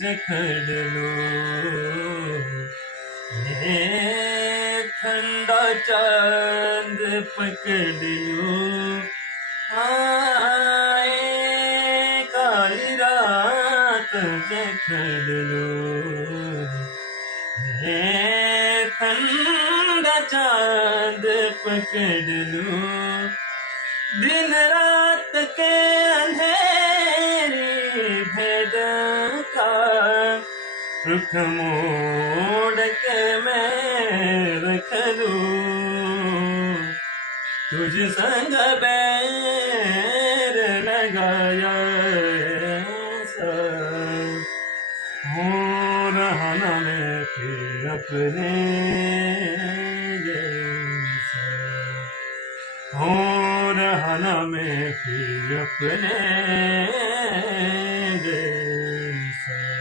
जखड़ लो, ये ठंडा चांद पकड़ लो, आए काली रात जखड़ लो, ये ठंडा चांद पकड़ लो, दिन रात के अंधेरी भेद का रुख मोड़ के मैं रख लूं, तुझ संग बैर लगाया ऐसा हो रहा न मैं फिर अपने जैसा, हो रहा न मैं फिर अपने